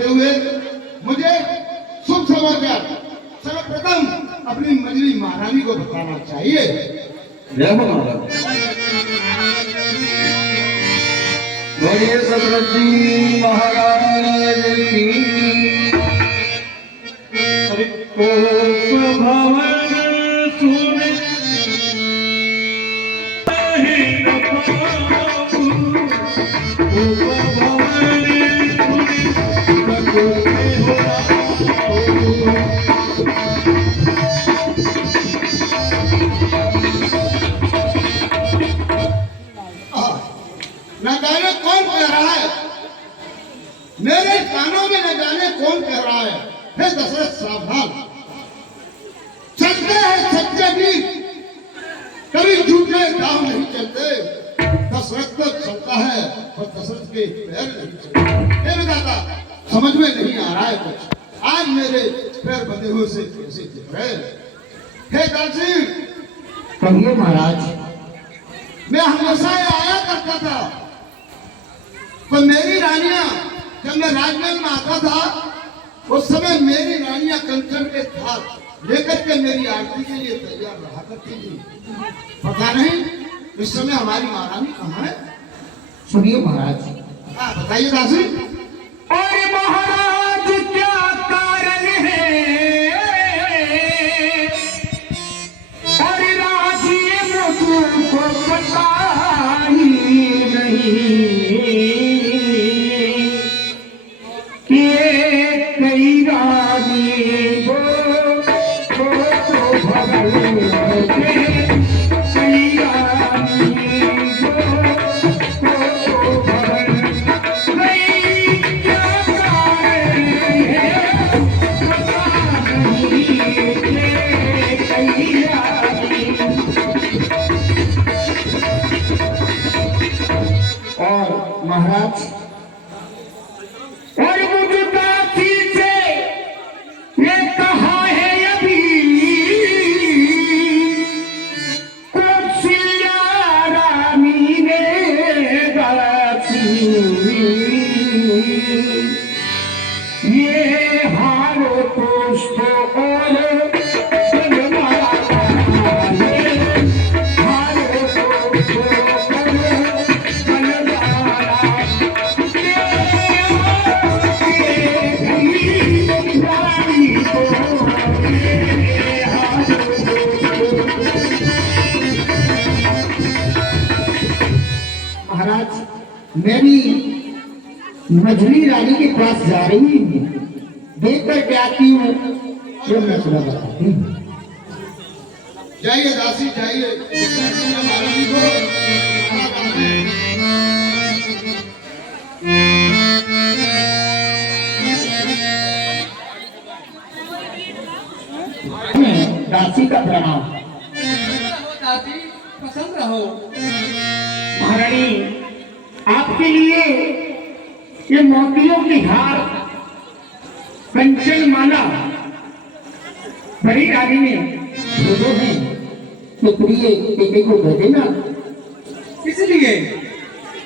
करते हुए मुझे शुभ समाचार सर्वप्रथम अपनी मजली महारानी को बताना चाहिए। जय हो महाराज। बोलिए दशरथ जी महाराज की। भवन सुन न जाने कौन कह रहा है, मेरे कानों में न जाने कौन कह रहा है, हे दशरथ सावधान। चलते हैं सच्चे गीत, कभी झूठे दाव नहीं चलते। दशरथ तो चलता है और दशरथ के पैर नहीं चलते। हे विधाता, समझ में नहीं आ रहा है कुछ। आज मेरे पैर बंधे हुए से कैसे चल रहे। हे दासी, कहिए महाराज। मैं हमेशा आया करता था, तो मेरी रानियां, जब मैं राजमहल में आता था उस समय मेरी रानियां कंचन के थाल लेकर के मेरी आरती के लिए तैयार रहा करती थी। पता नहीं इस समय हमारी महारानी कहाँ है। सुनिए महाराज। बताइए दासी। अरे महाराज क्या कारण है, अरे राजी मुझको पता ही नहीं कि कई रानी वो भगवान के कई रानी वो भगवान नहीं क्या कारण है पता नहीं कि कई रानी। और महाराज, और मुझे दासी से ये कहा है अभी कौशल्या रानी ने दासी, ये हारो पुष्प और महाराज, मेरी मझली रानी के पास जा रही हूँ, देख कर के आती हूँ, जो मैं सुना बताती हूँ। जाइए दासी जाइए, महारानी को दासी का प्रणाम। दासी पसंद रहो। महारानी, आपके लिए ये मोतियों की हार कंचन माला बड़ी रानी ने दो हैं, तो प्रिय बेटे को दे देना। किस लिए?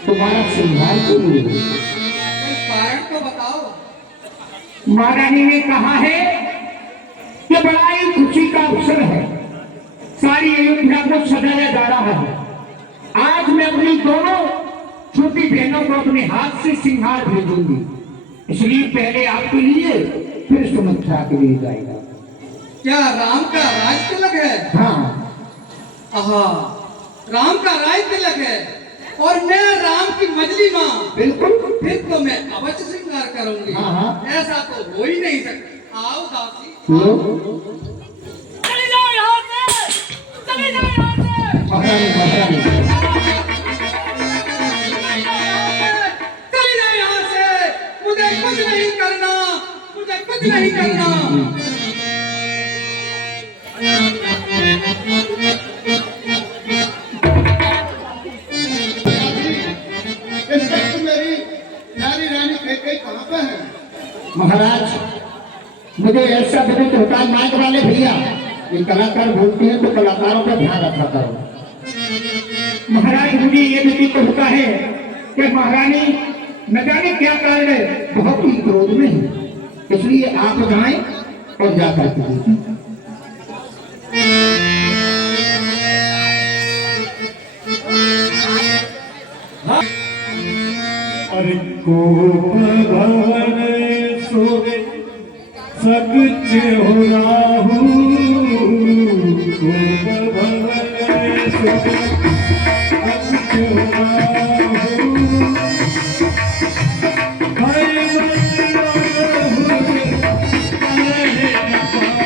तुम्हारा श्रृंगार के लिए। कारण तो बताओ। महारानी ने कहा है कि बड़ा ही खुशी का अवसर है, सारी अयोध्या को सजाया जा रहा है। आज मैं अपनी दोनों छोटी बहनों को अपने हाथ से सिंगार भेजूंगी, इसलिए पहले आपके लिए फिर सुमित्रा के लिए जाएगा। क्या राम का राज तिलक है? हाँ। आहा, राम का राज तिलक है और मैं राम की मजली माँ। बिल्कुल। फिर तो मैं अवश्य श्रृंगार करूंगी। हाँ। ऐसा तो हो ही नहीं सकता। आओ दासी। चले जाओ यहाँ से, चले जाओ यहाँ से। महारानी, महारानी। चली जाओ यहाँ से, मुझे कुछ नहीं करना, मुझे कुछ नहीं करना। मेरी प्यारी रानी कैकेयी कहाँ पे है? महाराज, मुझे ऐसा विदित होता है, माइक वाले भैया ये कलाकार बोलते हैं तो कलाकारों का ध्यान रखा करो। महाराज, मुझे ये विदित होता है कि महारानी न जाने क्या कारण है, बहुत ही क्रोध में है। इसलिए आप जाएं और जाकर के देखें। अरे कोप भवन सोरे सकुच हो राहु, कोप भवन सोरे सकुच हो राहु, भय बंद कहे न पाऊं,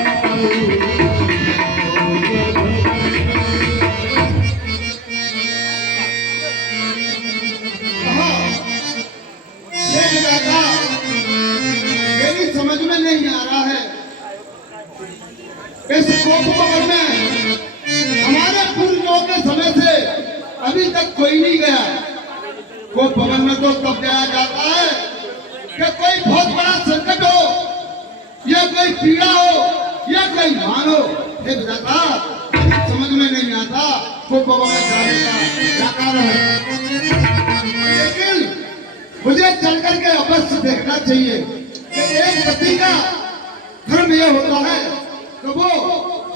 ये विधाता मेरी समझ में नहीं आ रहा है। इस कोप भवन में हमारे पूर्वजों के समय से अभी तक कोई नहीं गया। कोप भवन में तो तब जाया जाता है कि कोई बहुत बड़ा संकट हो, या कोई पीड़ा हो, या कोई मान हो। ये विधाता समझ में नहीं आता कोप भवन में जाने का क्या कारण है। लेकिन मुझे चल करके अवश्य देखना चाहिए कि एक पति का धर्म यह होता है कि वो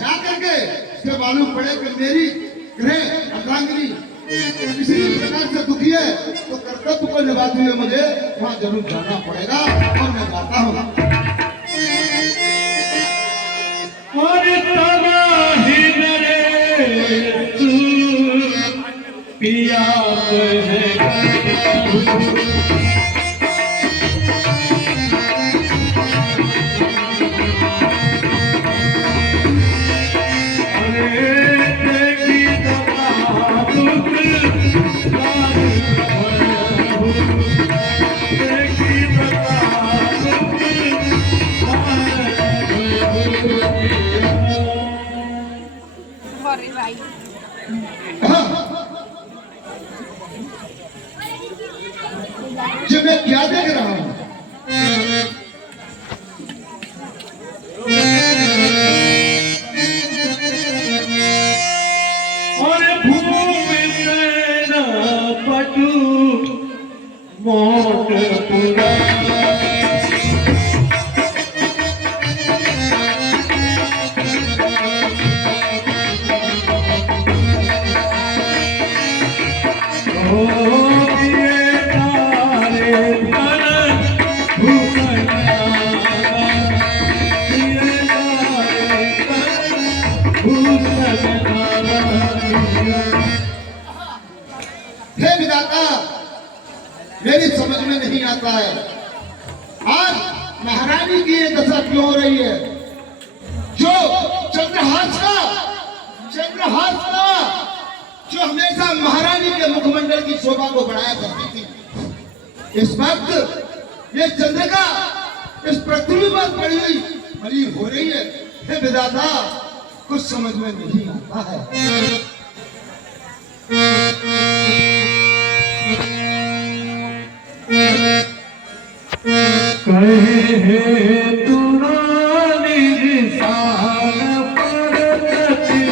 जा करके उसके मालूम पड़े कि मेरी गृह अर्धांगिनी किसी भी प्रकार से दुखी है, तो कर्तव्य को निभाते हुए मुझे वहां जरूर जाना पड़ेगा और मैं जाता हूँ। और तबाही नरे तू पिया है जो मैं क्या देख रहा हूँ, और भूमि सेना पटु मोट पुरा हे विधाता मेरी समझ में नहीं आता है आज महारानी की ये दशा क्यों हो रही है। जो चंद्रहास का जो हमेशा महारानी के मुखमंडल की शोभा को बढ़ाया करती थी, इस वक्त ये चंद्रिका इस पृथ्वी पर पड़ी हुई बड़ी हो रही है। हे विधाता कुछ समझ में नहीं आता है। कहे तुरानी निशान परगति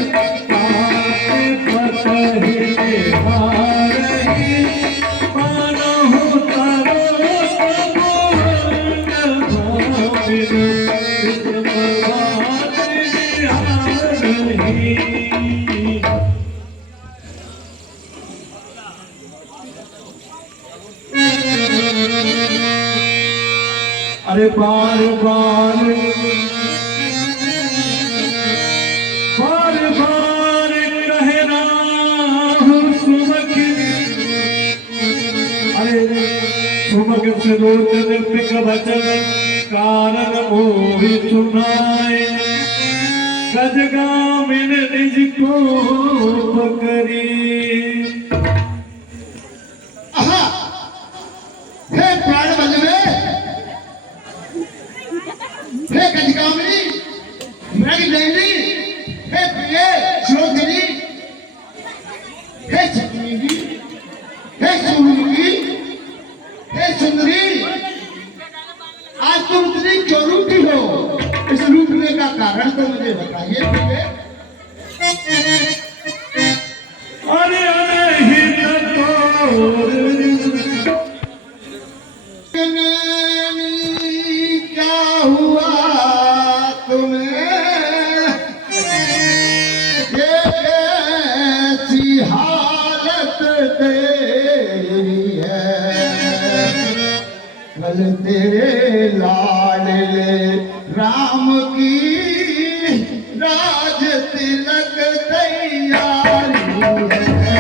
काटे पतहि हारहि मानहु तव प्रभुअंग भाविन विक्रमवाद निहारहि। अरे बार बार कहना सुमक, अरे सुमक से रोचन वचन कारण मोहि सुनाए, गजगामिन निज को पकड़ी। हे प्राण बलवे, हे गजगामिनी, मृगनयनी, हे प्रिय श्लोकनी, हे चक्रीनी, हे सुमुखी, हे सुंदरी, आज तुम इतनी क्यों रूठी हो? इस रूठने का कारण तो मुझे बताइए प्रिय। अरे अनहित तोर हुआ तुम्हें ये कैसी हालत तेरी है। कल तेरे लाडले राम की राज तिलक तैयारी है।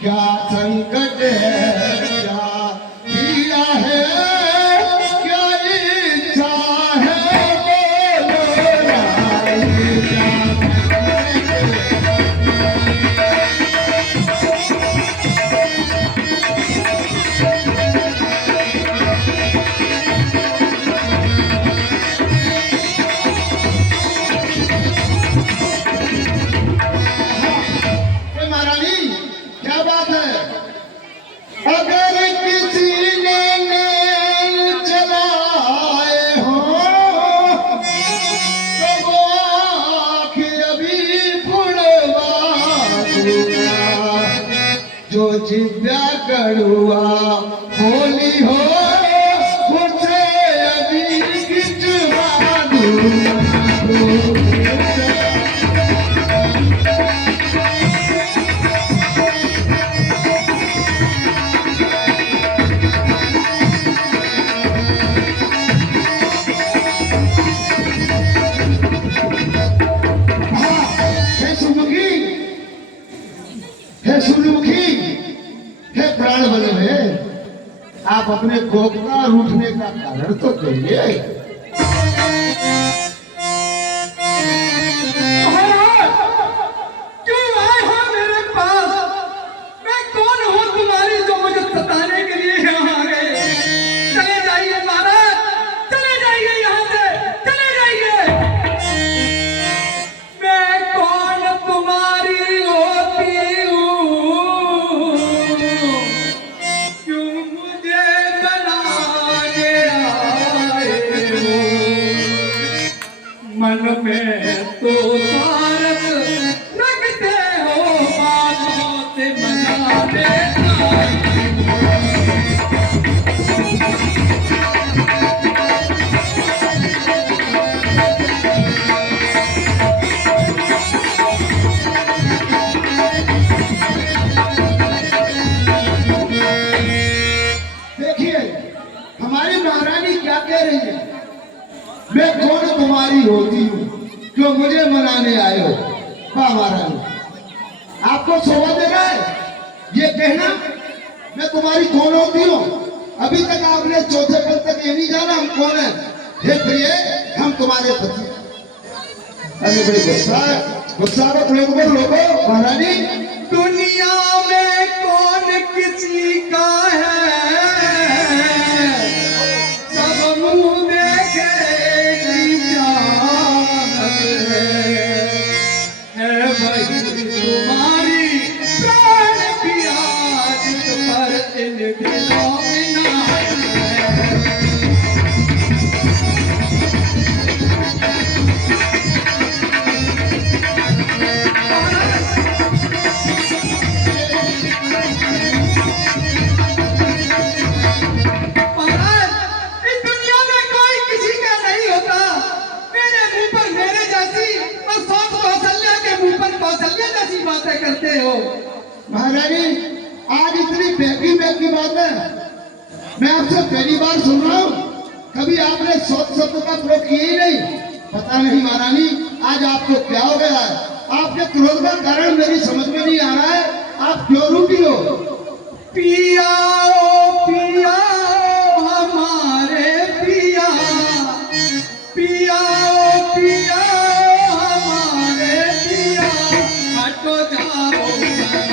क्या संकट है, क्या पीड़ा है, क्या इच्छा है, बोलो रानी महारानी, क्या बात है? अगर किसी ने नैन चलाए हो तो वो आँख अभी फुड़वा दूंगा। जो जिव्या कड़ुआ होली हो उसे अभी खिंचवा दूंगा। हे सुमुखी, हे सूर्यमुखी, हे प्राण बल्लभ, आप अपने कोप का रूठने का कारण तो कहिए। महाराज, क्यों आए हो मेरे पास? मैं कौन हूँ तुम्हारी जो मुझे सताने के लिए यहाँ आ गए? चले जाइए महाराज, चले जाइए यहाँ से, चले जाइए। मैं कौन तुम्हारी होती हूँ? क्यों मुझे बनाने आए हो? मन में तो स्वार्थ रखते हो, बातों से मना देना। देखिए हमारी महारानी क्या कह रही है। मैं कौन तुम्हारी होती हूँ जो मुझे मनाने आए हो? वाह महारानी, आपको शोभा दे रहा है ये कहना मैं तुम्हारी कौन होती हूँ? अभी तक आपने चौथे पद तक ये नहीं जाना हम कौन है। हे प्रिय, हम तुम्हारे पति। अरे बड़े गुस्सा लोगों महारानी। दुनिया में कौन किसी का है? सब मुंह देखे की चाहत है वही तुम्हारी प्राण की आदत पर इन दिलों में नाज है। महाराज, इस दुनिया में कोई किसी का नहीं होता। मेरे मुंह पर मेरे जैसी और साथ कौशल्या के मुंह पर कौशल्या जैसी बातें करते हो। महारानी, आज इतनी बेकी बात है, मैं आपसे पहली बार सुन रहा हूँ। कभी आपने सोच शब्द का प्रयोग किया ही नहीं। पता नहीं महारानी आज आपको क्या हो गया है। आपके क्रोध का कारण मेरी समझ में नहीं आ रहा है। आप क्यों रूठी हो? पिया ओ पिया ओ हमारे पिया, पिया ओ पिया ओ हमारे पिया, हटो जाओ पिया।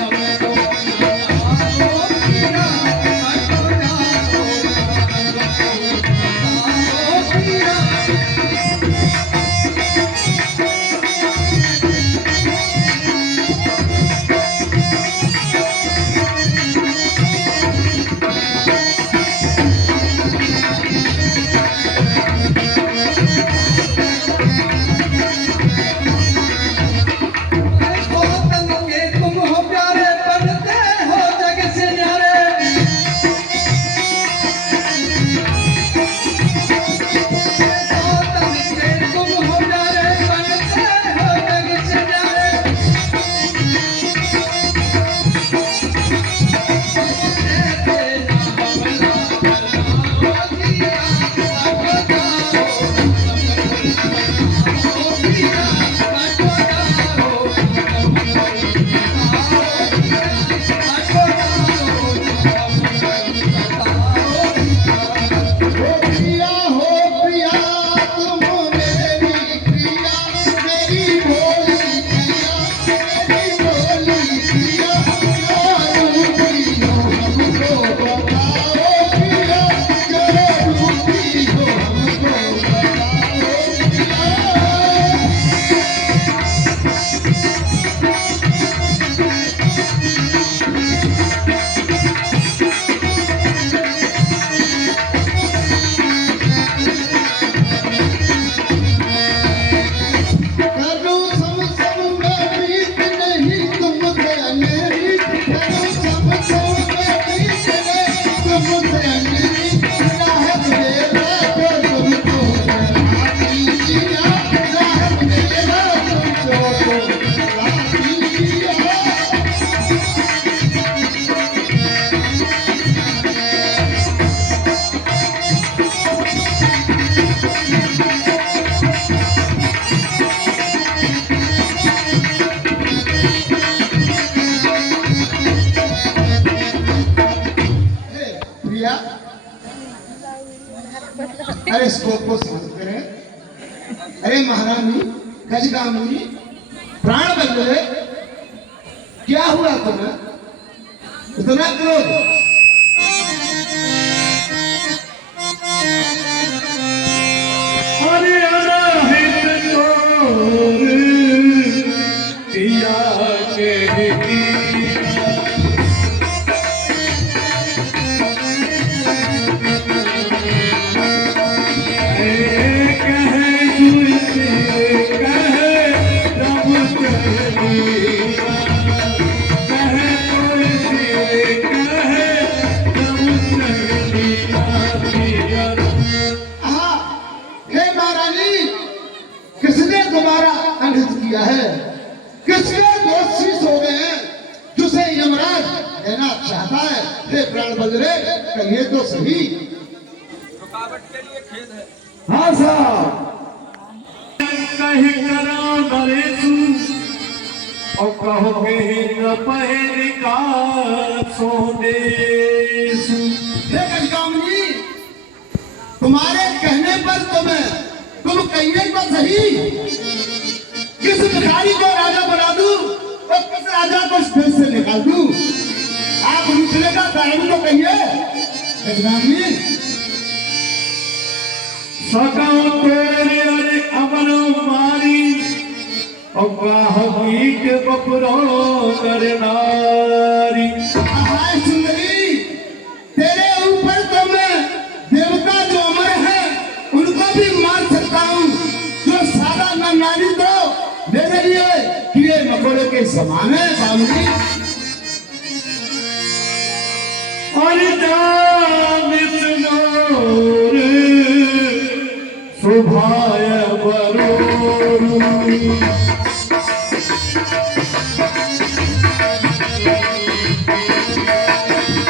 अरे इसको को शांत करें। अरे महारानी गजगामिनी प्राण बदले, क्या हुआ तुम्हें इतना क्रोध? अरे अनाहित तोर पिया के हे महारानी, किसने तुम्हारा अनहित किया है? किसके दोस्त शीश हो गए हैं जिसे यमराज देना चाहता है? हे प्राण बदले, कहिए तो सही। हाँ साहब, कहीं करा नरे तू और कहोगे न पहली का सोदेश। हे गजगामिनी, तुम्हारे कहने पर तुम कहिए तो सही। किस भिखारी को राजा बना दूं और किस राजा को इस देश से निकाल दूं? आप रुकने का कारण तो कहिए गजगामिनी। सकाओ तेरे अरे अमनो मारी और गाहवीट बपरो नर नारी। हाय सुंदरी, तेरे ऊपर तो मैं देवता जो अमर है उनको भी मार सकता हूँ। जो सादा न नारी तो मेरे लिए कीड़े मकोड़े के समान है बाबूजी। और जानित नोर सुभाय बरोरू।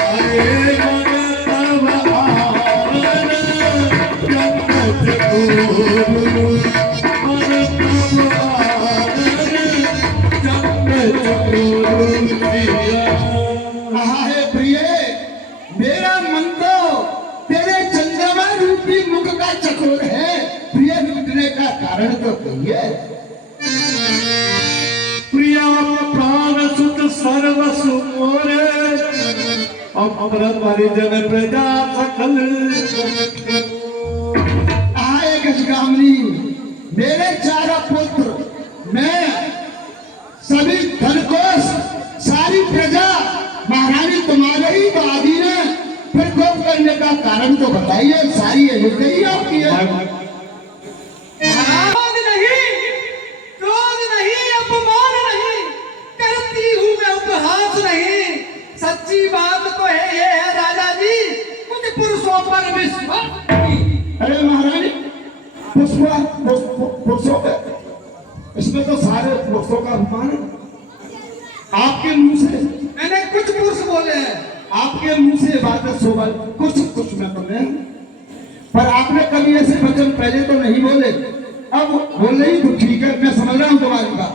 अरे मन तब आन जन्नत गुरु। मन तब आन जन्नत गुरु दिया। है प्रिय, मेरा मन तो तेरे चंद्रमा रूपी मुख का चकोर है। प्रिय लूटने का कारण तो कहिए। प्रिया प्राण सुत सर्वसु मोरे अमृत परिजन प्रजा सकल। आए गजगामिनी, मेरे चारों पुत्र, मैं सभी धनकोष, सारी प्रजा महारानी तुम्हारे ही तो अधीन है। फिर कोप करने का कारण तो बताइए। सारी अयोध्या ही आपकी है। क्रोध नहीं, अपमान नहीं, करती हूँ मैं उपहास नहीं। सच्ची बात तो है ये है राजा जी, कुछ पुरुषों पर विश्वास नहीं। अरे महारानी, पुरुषों पे, इसमें तो सारे पुरुषों का अभिमान है। आपके मुंह से, मैंने कुछ पुरुष बोले हैं। आपके मुंह से बातें शोभा कुछ मैं तो नहीं, पर आपने कभी ऐसे वचन पहले तो नहीं बोले। अब बोल रही तो ठीक है, मैं समझ रहा हूँ तुम्हारी बात।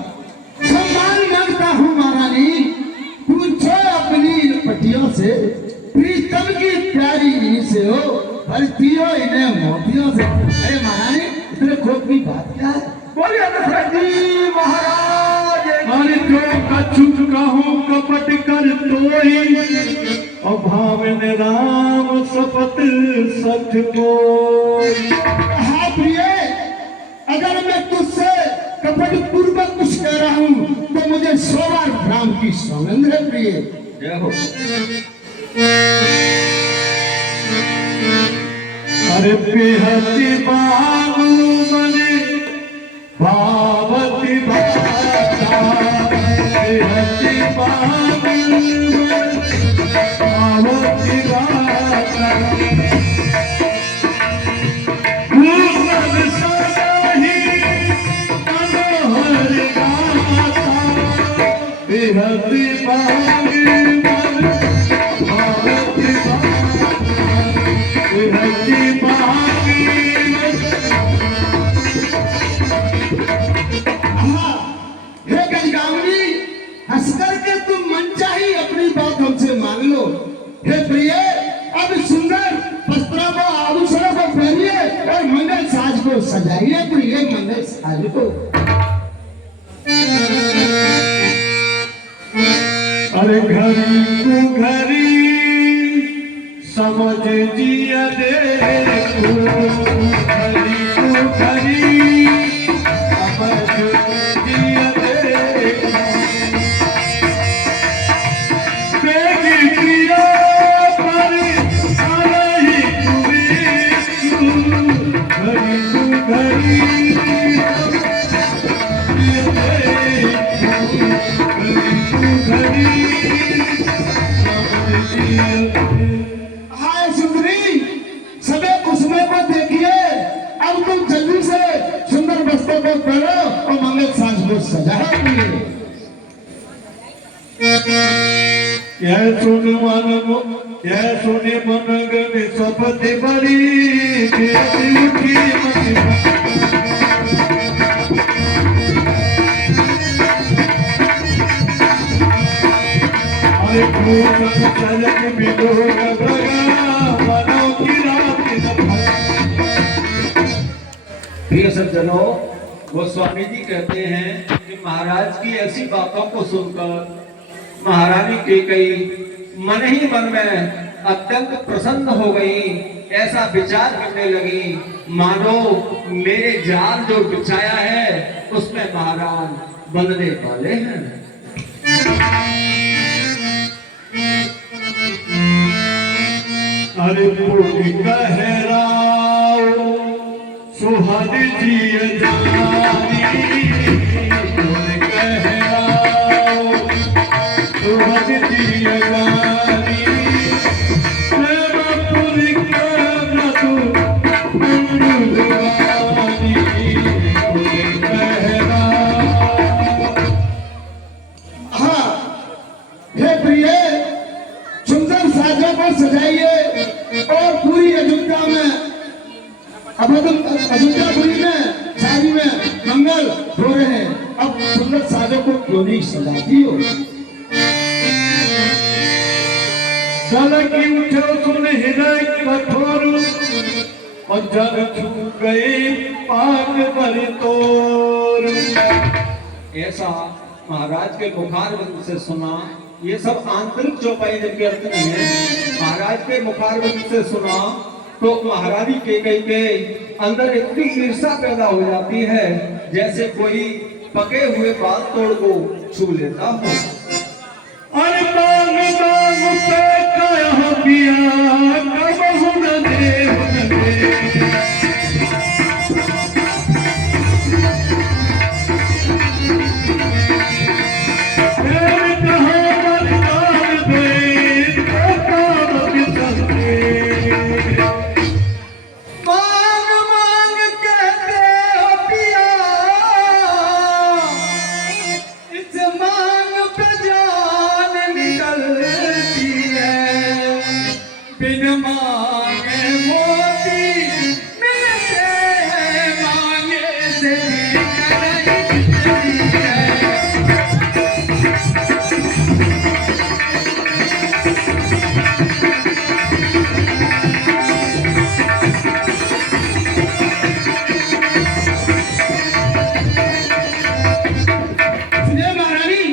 सम्मान मांगता हूँ महारानी, पूछो अपनी पटियों से, प्रीतम की प्यारी से हो, भरती हो इन्हें मोतियों से। अरे महारानी, इतने क्रोध की बात क्या है? बोलिए दशरथ जी महाराज। अरे जो कछु कहूँ कपट कर तोई अभाव ने राम सपत सच कोई। हाँ प्रिय, अगर मैं तुझसे कपट पूर्वक कुछ कह रहा हूँ तो मुझे 100 बार राम की सौगंध है प्रिय। अरे बेहती बाबू बने पावती बाता। बेहती बाबू बने पावती बाता। भूषण सदाही मनोहर गाता। बेहती बाबू बने पावती बाता। बेहती बाबू हे गजगामिनी, हंस करके तुम मनचाही अपनी बात हमसे मांग लो। हे प्रिय, अब सुंदर वस्त्रों को, आभूषणों को पहनिए और मंगल साज को सजाइए, प्रिय मंगल साज को। अरे घड़ी तू घड़ी समझ जिया दे तू, घड़ी तू घड़ी समझ जिया दे, बेगी प्रिया पर आरही तू, घड़ी तू घड़ी हाय सुंदरी, सबे कुसुमे को देखिए, अब तुम जल्दी से सुंदर वस्त्रों को पहनो और मंगल साज को सजाइए। यह सुने मन गने सपति बड़ी देती उठी अरे भूषण चलन बिलोग भगा मनो की रात प्रिय सज्जनों, गोस्वामी जी कहते हैं कि महाराज की ऐसी बातों को सुनकर महारानी कैकेयी मन ही मन में अत्यंत प्रसन्न हो गई। ऐसा विचार करने लगी मानो मेरे जाल जो बिछाया है उसमें महाराज बनने वाले हैं। अरे पूरी कहराओ सुहाग जी जानी, पूरी कहराओ सुहाग जी जानी, प्रेम पूरी कहना तू मंडुलवानी, पूरी कहराओ। हाँ, हे प्रिय, सुंदर साजों को सजाइए और पूरी अयोध्या में, अयोध्यापुरी में शादी में मंगल हो रहे हैं। अब सुंदर साजों को क्यों नहीं सजाती हो? सलकी उठो सुन हृदय कठोर, और जग छू गए पाक भर तोर। ऐसा महाराज के मुखारबंद से सुना। ये सब आंतरिक चौपाई जिनके अर्थ नहीं है। महाराज के मुखारबंद से सुना तो महारानी कैकेयी के अंदर इतनी ईर्ष्या पैदा हो जाती है जैसे कोई पके हुए बाल तोड़ को छू लेता हो। अरे मांग मांग पे कह पिया कब हुन दे हुन दे, फिर कहाँ बलिदान दे प्रताप किसके। मांग मांग कहते हो पिया, इस मांग पे जान निकलती है। बिन मांगे मोती मिलते हैं, मांगे से नहीं मिलती है। सुनिए महारानी,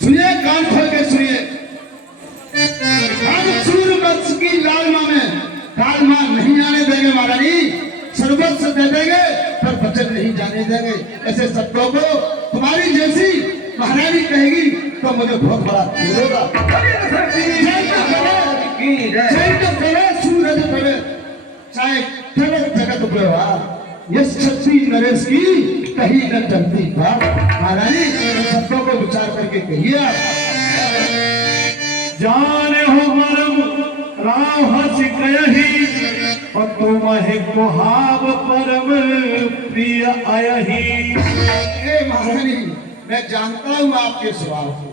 सुनिए, कान खोल के सुनिए। हम सूर्यवंश की लालमा में कालमा नहीं आने देंगे महारानी, सर्वस्व दे देंगे पर वचन नहीं जाने देंगे। ऐसे शब्दों को तुम्हारी जैसी महारानी कहेगी तो मुझे बहुत बड़ा फील होगा। सूरज पड़े चाहे जगत व्यवहार, ये शक्ति नरेश की कहीं न चलती बात। महारानी, शब्दों को विचार करके कहिए आप। जाने हो मरम राम हंस कही, और तुम है कुहाव परम प्रिय अयही। ए महारानी, मैं जानता हूँ आपके स्वभाव को,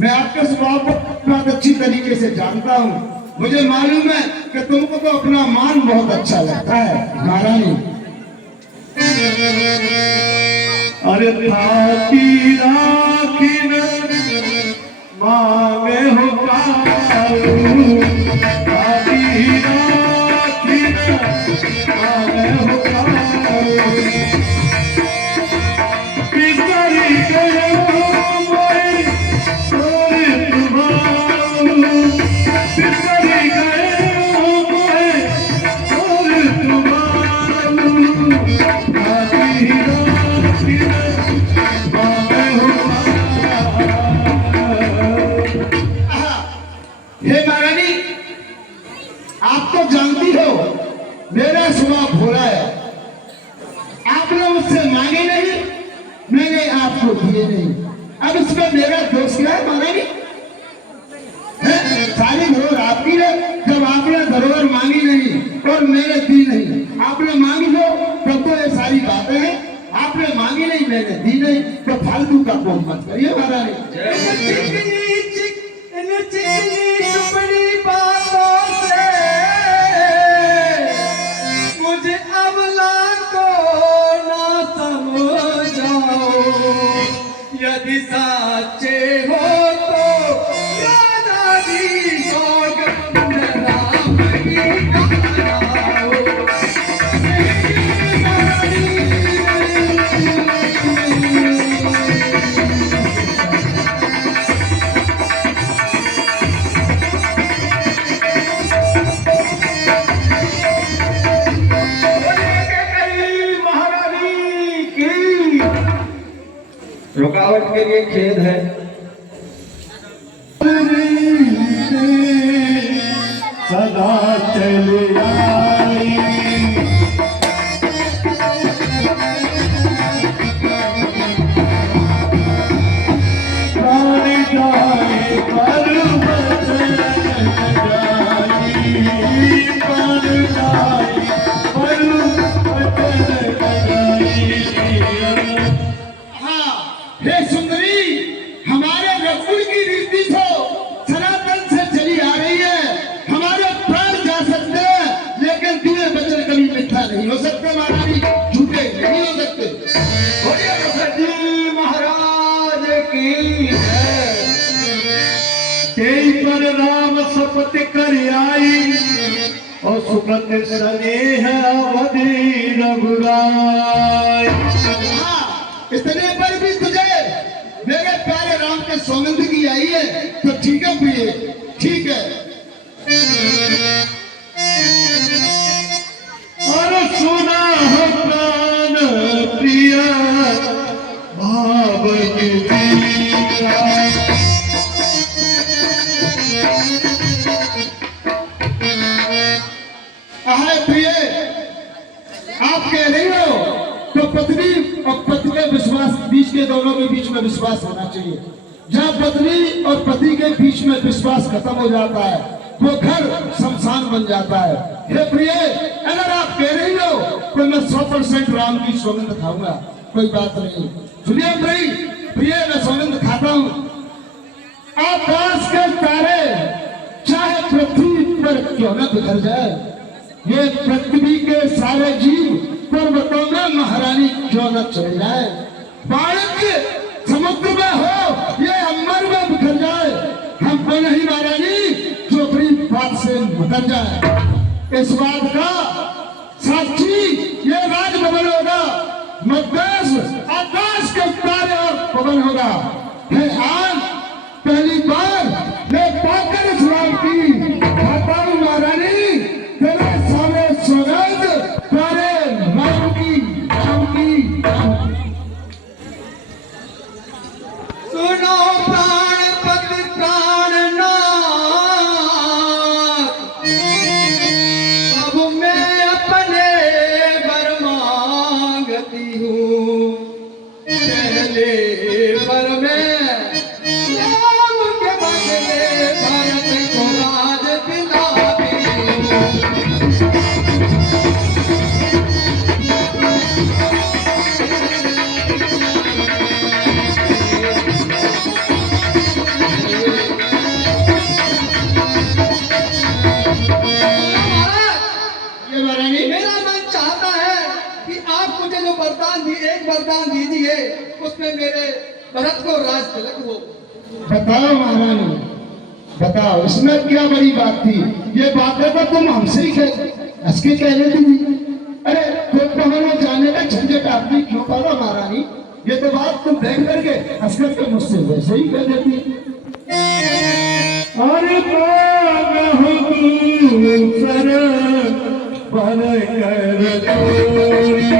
मैं आपके स्वभाव को बहुत अच्छी तरीके से जानता हूँ। मुझे मालूम है कि तुमको तो अपना मान बहुत अच्छा लगता है महारानी। अरे थाकी राखिन मांगे हो काऊ, थाकी राखिन स्वभाव भोला है। आपने मुझसे मांगे नहीं, मैंने आपको दिए नहीं। अब इसमें मेरा दोष क्या है महारानी? सारी धरोहर आपकी है। जब आपने धरोहर मांगी नहीं और मैंने दी नहीं, आपने मांगी लो तब तो ये सारी बातें हैं। आपने मांगी नहीं, मैंने दी नहीं, तो फालतू का कोई मत करिए महारानी। इन चिकनी चुपड़ी बातों से मुझे अबला को ना समझाओ। यदि साचे हो तो राजा जी सौगंध राम की कराओ। महारानी की रुकावट के लिए खेद है। सदा चले आई प्राण जाए पर्वत जाई, प्राण जाए पर्वत जाई। हाँ, हे सुंदरी, हमारे रघुकुल की रीति तो सनातन से चली आ रही है। हमारे प्राण जा सकते हैं, लेकिन दिए बचन कभी मिथ्या नहीं हो सकते महारानी, झूठे नहीं हो सकते। बोलिए जी महाराज की है। तेई पर राम शपथ कर आई और सुकत स्नेह अवधि रघुराय। हाँ, इतने पर भी तुझे मेरे प्यारे राम के सौगंध की आई है, तो ठीक है प्रिय, ठीक है। और सुना हो प्राण प्रिय भाव की पीड़ा। हाय प्रिय, आप कह रही हो तो पत्नी और पति के विश्वास बीच के दोनों के बीच में विश्वास होना चाहिए। जहाँ पत्नी और पति के बीच में विश्वास खत्म हो जाता है, वो घर शमशान बन जाता है। हे प्रिय, अगर आप कह रही हो तो मैं 100% राम की सौगंध खाऊंगा, कोई बात नहीं। सुनिए प्रिय, मैं सौगंध खाता हूँ। आकाश के तारे चाहे पृथ्वी पर क्यों न बिखर जाए, ये पृथ्वी के सारे जीव पर्वतों में महारानी क्यों न चले जाए, बालक समुद्र में हो ये अंबर में बिखर जाए, हमको नहीं महारानी जो अपनी बात से मुकर जाए। इस बात का साक्षी ये राजभवन होगा, मद्देश आकाश के तारे और पवन होगा। है आज पहली बार मैं पाकर इस राम की खाता हूँ महारानी, तेरे सामने सौगंध प्यारे राम की, राम की, राम की। सुनो प्राणपति प्राणनाथ, अब मैं अपने वर मांगती हूँ। पहले वर में राम के बदले भरत को राज दिलाती हूँ। ये महारानी मेरा मन चाहता है कि आप मुझे जो वरदान दी, एक वरदान दीजिए, उसमें मेरे भरत को राज तिलक हो। बताओ महारानी, बताओ इसमें क्या बड़ी बात थी? ये बातें तो तुम हमसे ही हंस के कह रही थी। अरे कोई पवन जाने का झंझट आपने क्यों पाला महारानी? ये तो बात तुम देख करके हंस करके मुझसे वैसे ही कह देती। अरे प्राण हो दूसर बन कर चोरी।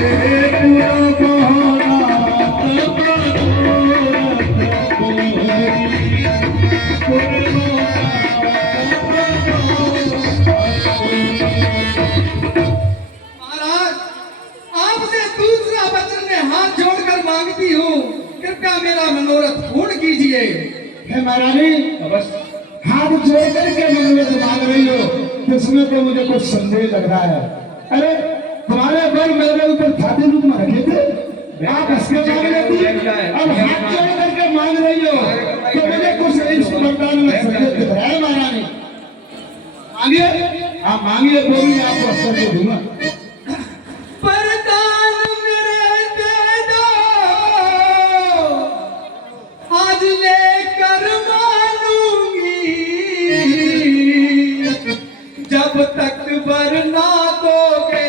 अरे पूरा बहाना तब मनोरथ पूरी। मनोरथ पूर्ण कीजिए। हे महारानी, अवश्य। हाथ जोड़ करके मनोरथ मांग रही हो, तो इसमें तो मुझे कुछ संदेह लग रहा है। अरे तुम्हारे बल मेरे ऊपर छाती रूप में रखे थे, आप हंसके मांग लेती, अब हाथ जोड़ करके मांग रही हो, तो मुझे कुछ इस वरदान में संदेह दिख रहा है महारानी। मांगिए, आप मांगिए, वो भी आपको अवसर दे दूंगा। वरदान मेरे दे दो, आज लेकर मानूंगी, जब तक वर ना दोगे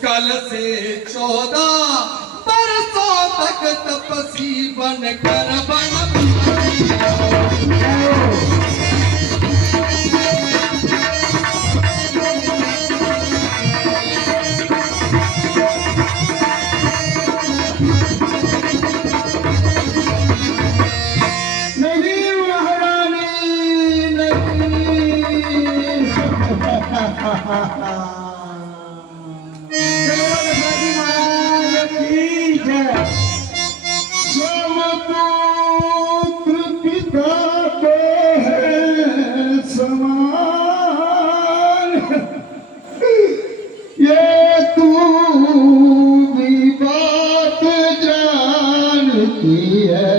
कल से 14 बरसों तक तपसी बनकर नहीं महारानी समपुत्र पिता को है समान, ये तू भी बात जानती है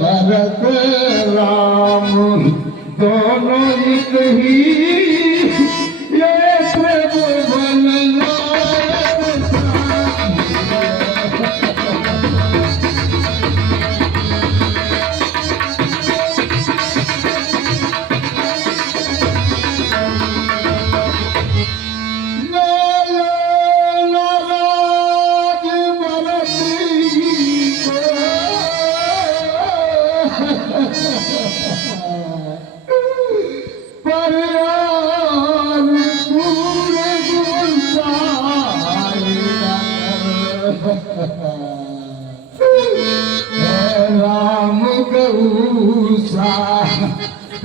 भरत राम दोनों एक ही ये प्रभु बननायक नाराज भरत को पर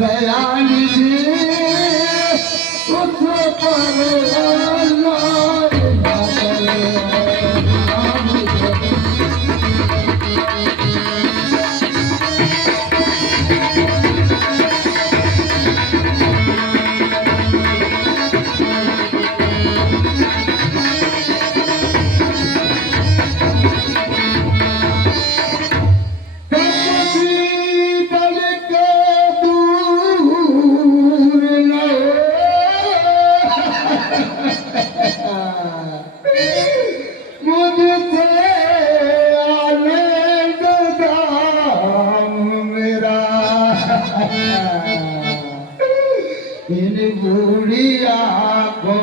दयाली जी उस पर अल्लाह ना करे। इन बूढ़िया को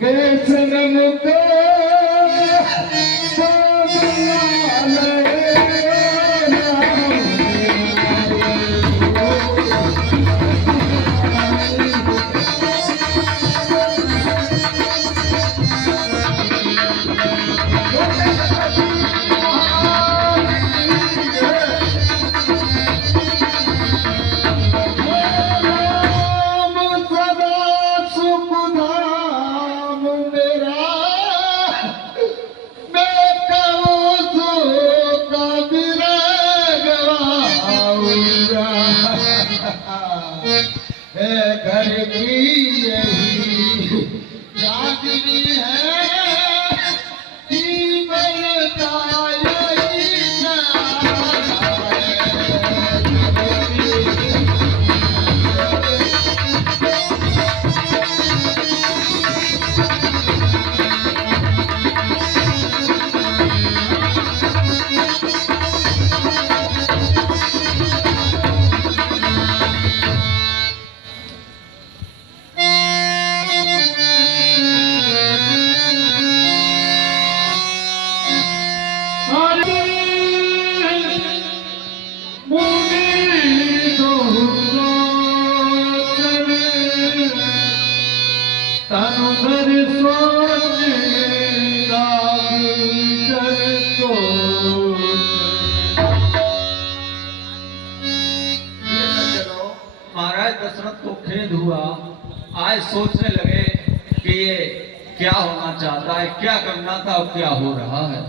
के सनम को घर की यही चांदनी है जीवन का यही महाराज दशरथ को खेद हुआ। आज सोचने लगे कि ये क्या होना चाहता है, क्या करना था और क्या हो रहा है।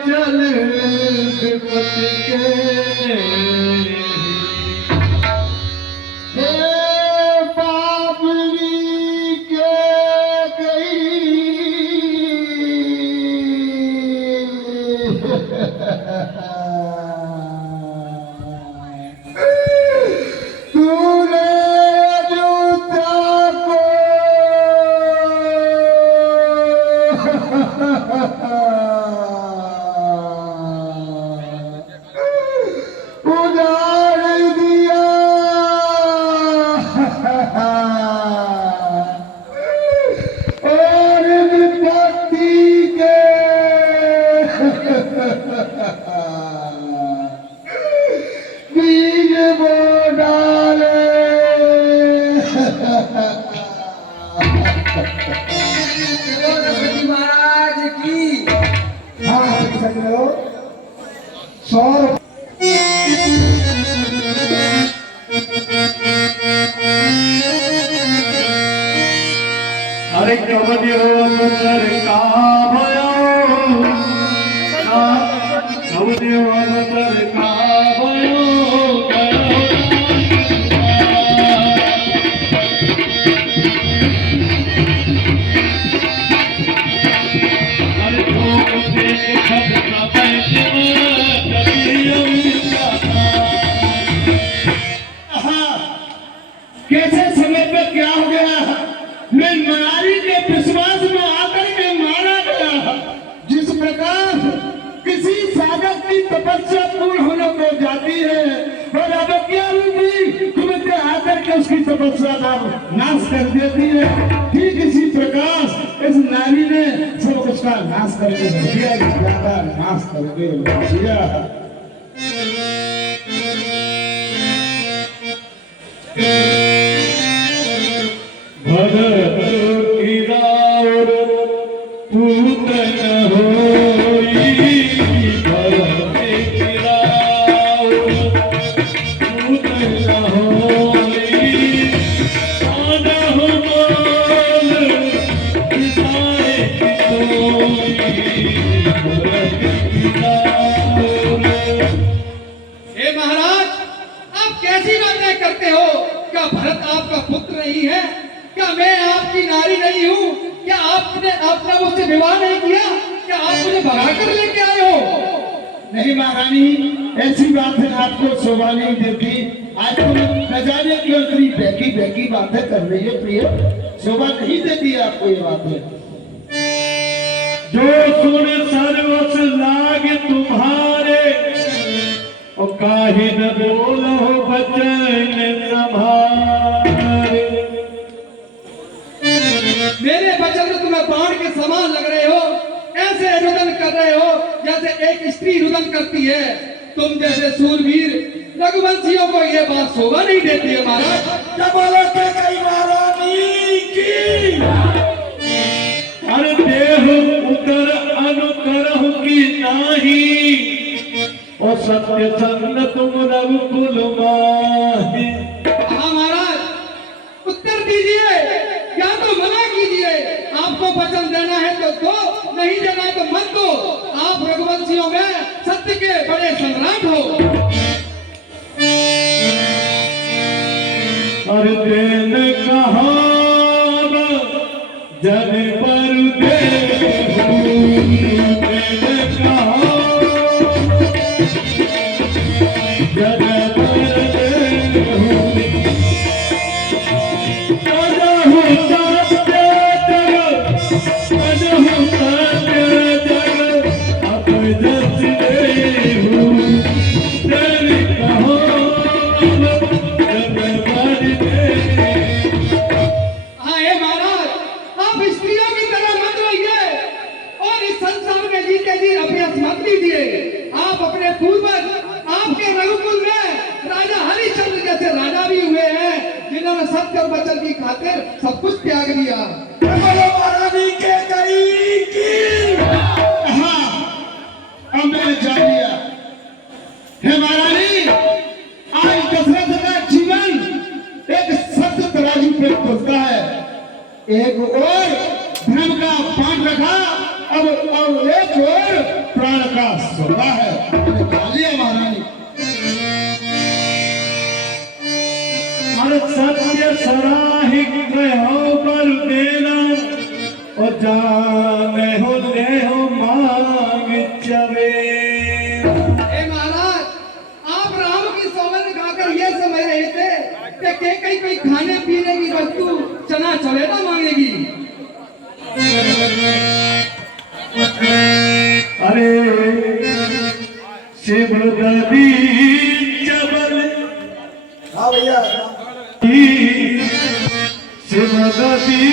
चल विपत के बाबरी के गई तूने जूता को उजाड़ दिया और विपत्ति के बीज वो डाले महाराज की हाँ सकलो 100 अरे कबड्डी मुतर का भयो कबड्डी मुतर का भयो अरे ठोक दे सब का पैसे कैसे समय पे क्या हो गया? मैं नारी के विश्वास में आकर के मारा गया। जिस प्रकार किसी साधक की तपस्या पूर्ण होने को जाती है और अब क्या रूपी तुम्हें आकर के उसकी तपस्या का नाश कर देती है, ठीक इसी प्रकार इस नारी ने सब कुछ का नाश करके रख दिया, ज्यादा नाश करके रख दिया। भरत की राउर पूत न होई, भरत की राउर पूत न होई, आनहु बोल पिताए की कोई, भरत की राउर। हे महाराज, आप कैसी बातें करते हो? क्या भरत आपका पुत्र नहीं है? क्या मैं आपकी नारी नहीं हूँ? क्या आपने मुझसे विवाह नहीं किया? क्या आप मुझे भगा कर लेके आए हो? नहीं महारानी, ऐसी बातें आपको शोभा नहीं देती। आपको न जाने क्यों इतनी बहकी बहकी बातें कर रही है प्रिय, शोभा नहीं देती आपको ये बातें। जो सुन सर्वस लाग तुम्हारे, और काहे न बोलो बचन तुम्हारे। मेरे वचन तो तुम्हें बाण के समान लग रहे हो। ऐसे रुदन कर रहे हो जैसे एक स्त्री रुदन करती है। तुम जैसे सूरवीर रघुवंशियों को ये बात शोभा नहीं देती है महाराज। क्या बोलो के कई महारानी की? अरे देहु उदर अनुकरहु की नाही, और सत्य संग तुम रघुकुल माही। हाँ महाराज, उत्तर दीजिए या तो मना कीजिए। आपको वचन देना है तो दो, नहीं देना है तो मत दो। आप रघुवंशियों में सत्य के बड़े सम्राट हो। अरे देन कहा जन पर देहु, देन कहा जन पर देहु, कजहु सत्य जग, कजहु सत्य जग, अब जस देहु, देन कहा जन पर देहु। हाँ हे महाराज, आप स्त्रियों की तरह मत रहिए और इस संसार में जीते जी अभ्यास मत लीजिए। आप अपने पूर्वज, आपके रघुकुल में राजा हरिश्चंद्र जैसे राजा भी हुए हैं, जिन्होंने सत्य और वचन की खातिर सब कुछ त्याग दिया। बोलो महारानी के कई की? हाँ, अब मैंने जान लिया। हे महारानी, आज दशरथ का जीवन एक सत्य तराजू पे तुलता है। एक और धर्म का पाठ रखा, अब एक और प्राण का सौदा है। मैंने जान लिया महारानी। हर सत्य सराहिक हो पर देना, और जाने हो ले हो मांग चवे। हे महाराज, आप राम की सौगंध खाकर ये समझ रहे थे कि कई खाने पीने की वस्तु चना चवेटा मांगेगी। अरे शिव ददी जबल, हाँ भैया, शिव ददी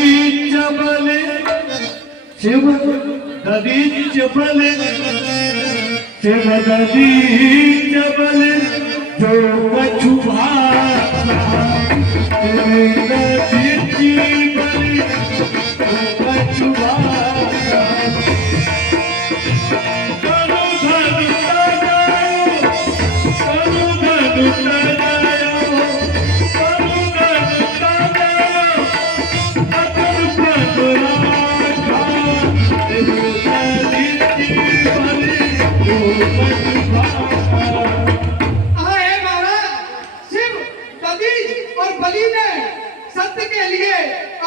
जबल, शिव ददी जबल, शिव ददी जबल, जो कछुआ ददी जीवन, जो कछुआ करो धन तजायो, करो धन तजायो, करो धन तजायो, अतर पदराखा, जो ददी जीवन, जो कछुआ। हाँ हे महाराज, शिव, दधीच और बलि ने सत्य के लिए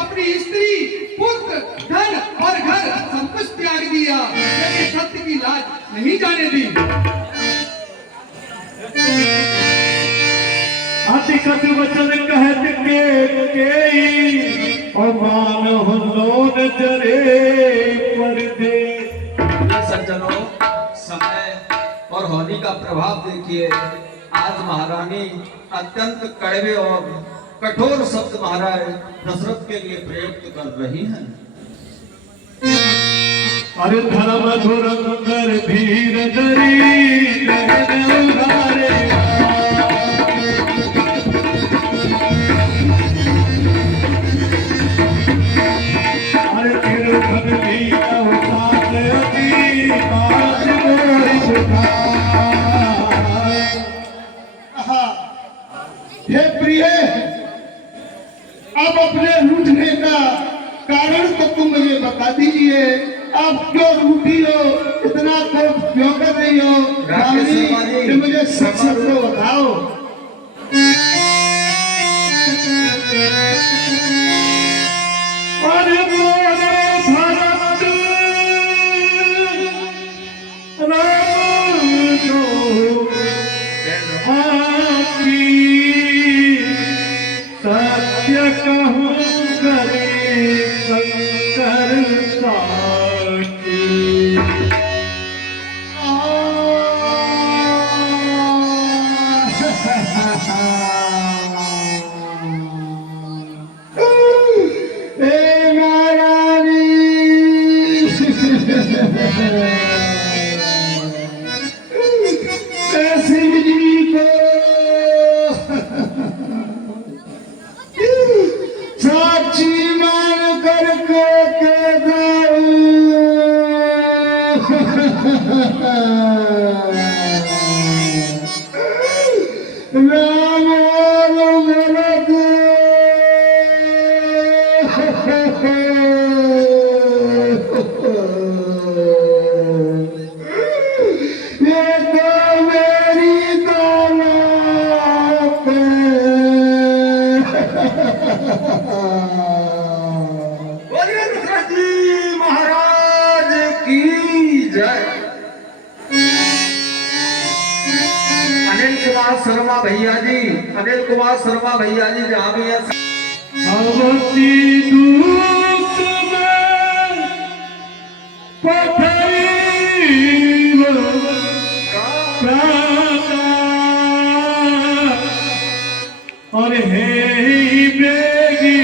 अपनी स्त्री, पुत्र, धन और घर सब कुछ त्याग दिया, लेकिन सत्य की लाज नहीं जाने दी। अति कटु वचन कहत के, और मान हो लोन जरे पर दे। सज्जनों, समय और होली का प्रभाव देखिए। आज महारानी अत्यंत कड़वे और कठोर शब्द महाराज दशरथ के लिए प्रयुक्त कर रही हैं। अरे धर्म धुरम कर धीर धरी, नयन उघारे। क्यों रूठी हो, इतना कोप क्यों कर रही हो? राकेश शर्मा जी। कि मुझे सच सच तो बताओ। अरे मोरे भरत राम जो आकी सत्य कहूँ करे शंकर साकी। ए महारानी सिंह जी को साक्षी मान करके कहता हूँ राम और भरत ये तो मेरी दौलत बोलिए दशरथ जी महाराज की जय। अनिल कुमार शर्मा भैया जी, अनिल कुमार शर्मा भैया जी जहाँ भी है अवती दूत में पठैल प्राता और हे बेगी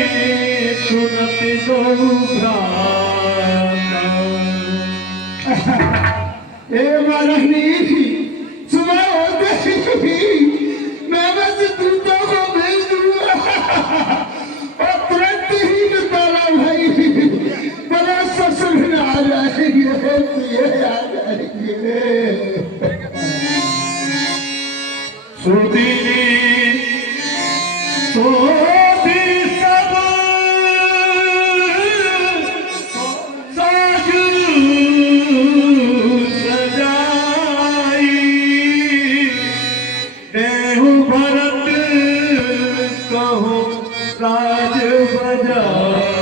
सुनत दो भ्राता। ए महारानी सुबह होते ही मैं बस दूतों को भेज दूंगा और तुरंत ही निकाला भाई बड़ा ससुर आ जाएंगे, ये आ जाएंगे। सुदिनी सोदी सब साजु सजाई देहु भरत कहो राज बजाई।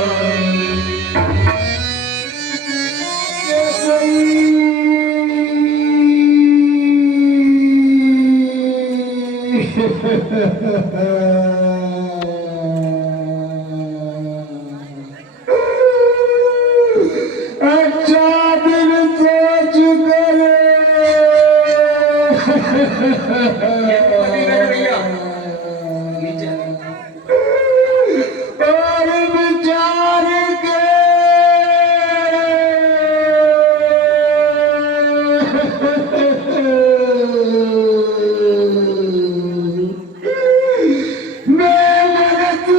अच्छा दिन सोच भैया नीचे और विचार के मैं भरत को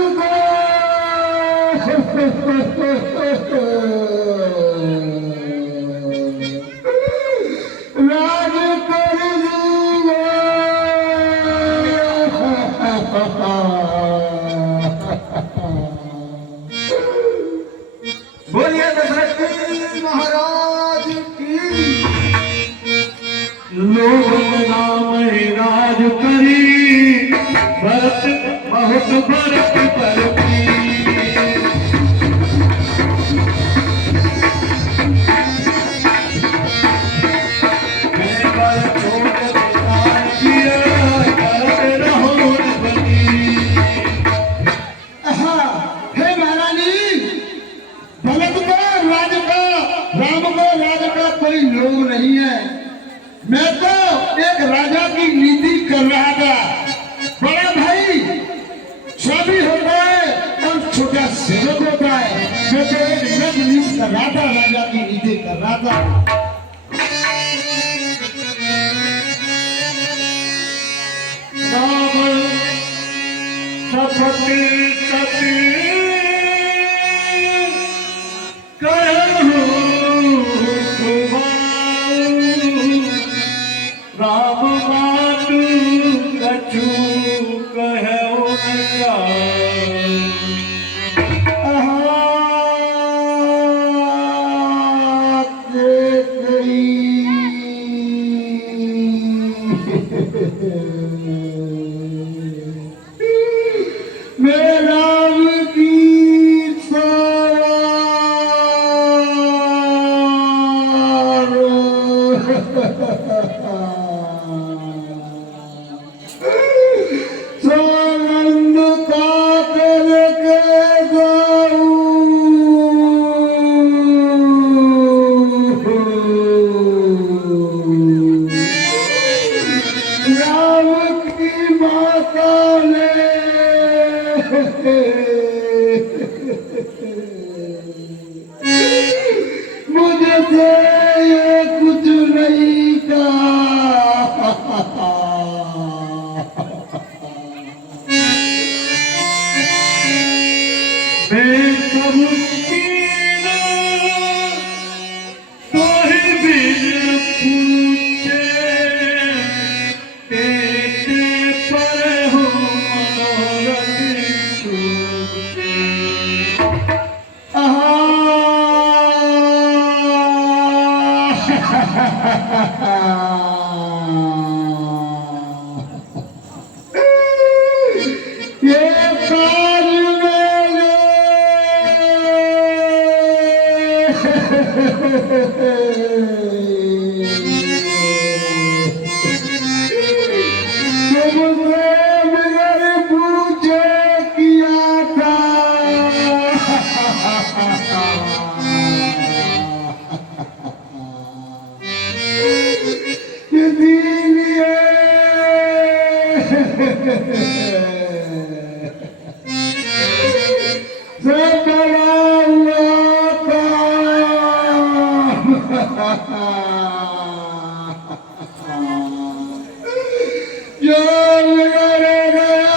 राज कर बोलिए दशरथ जी महाराज की। लोग नाम राज करी भरत बहुत भरत पर की। मैं बल छोड़ विचार किया करत रहो बनी। हे महारानी, भरत को राज का, राम को राज का कोई लोग नहीं है। मैं तो एक राजा की नीति कर रहा था। बड़ा भाई सभी होता है और छोटा सेवक होता है। मैं तो एक नीति कर रहा था, राजा की नीति कर रहा था। राम सपत सती कहूँ कुमार राम मातु कछु सौगंध खाकर के जाऊं, राम की माता ने मुझसे ये कुछ नहीं कहा। मैं सबकी तोहि बिन पूछे तेरे पर हो मनोरथ छूटे। ये काज तुमसे बिगर पूछे किया था। इसीलिए सब बड़ा हुआ था। जो बिगड़ गया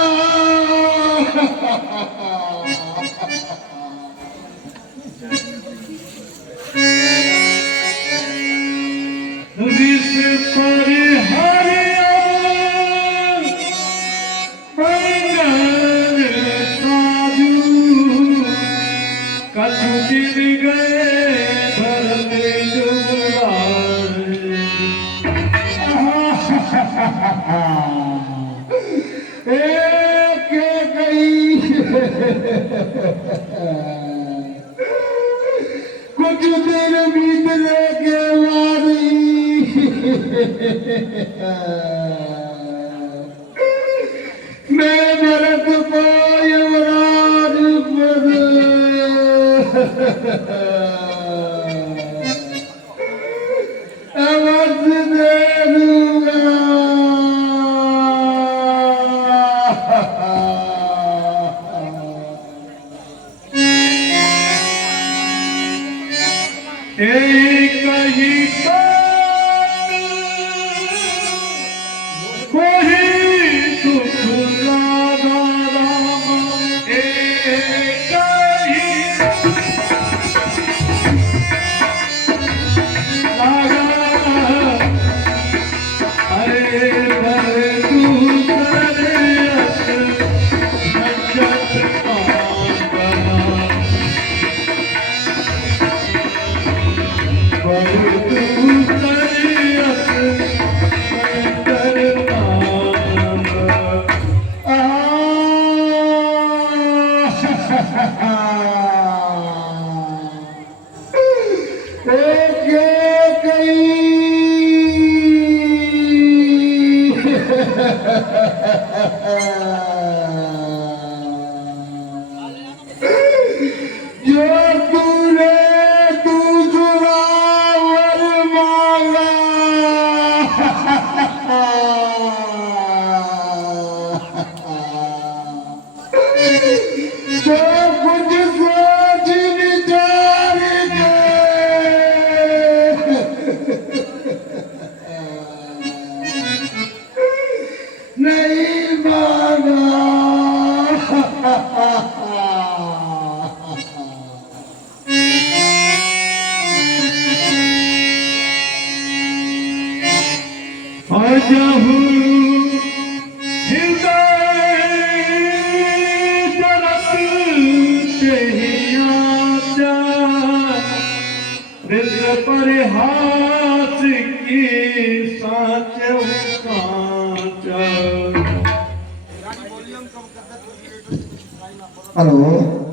रिस पर हरिया मंगल साधु कछु दिन गए धरने जुगलाए। एक गई कुछ दिन बीतने के बाद मैं भरत को युवराज पद अवश्य दे दूंगा। एक ही बात वही दुख लागा राम। एक ही लागा अरे भर दूसरे मंजत पाना। जो तूने दूसरा वर मांगा जो कुछ सोच विचार के नहीं मांगा। अजहु हृदय जरत तेहिया रिद्र परिहास की साच हेलो।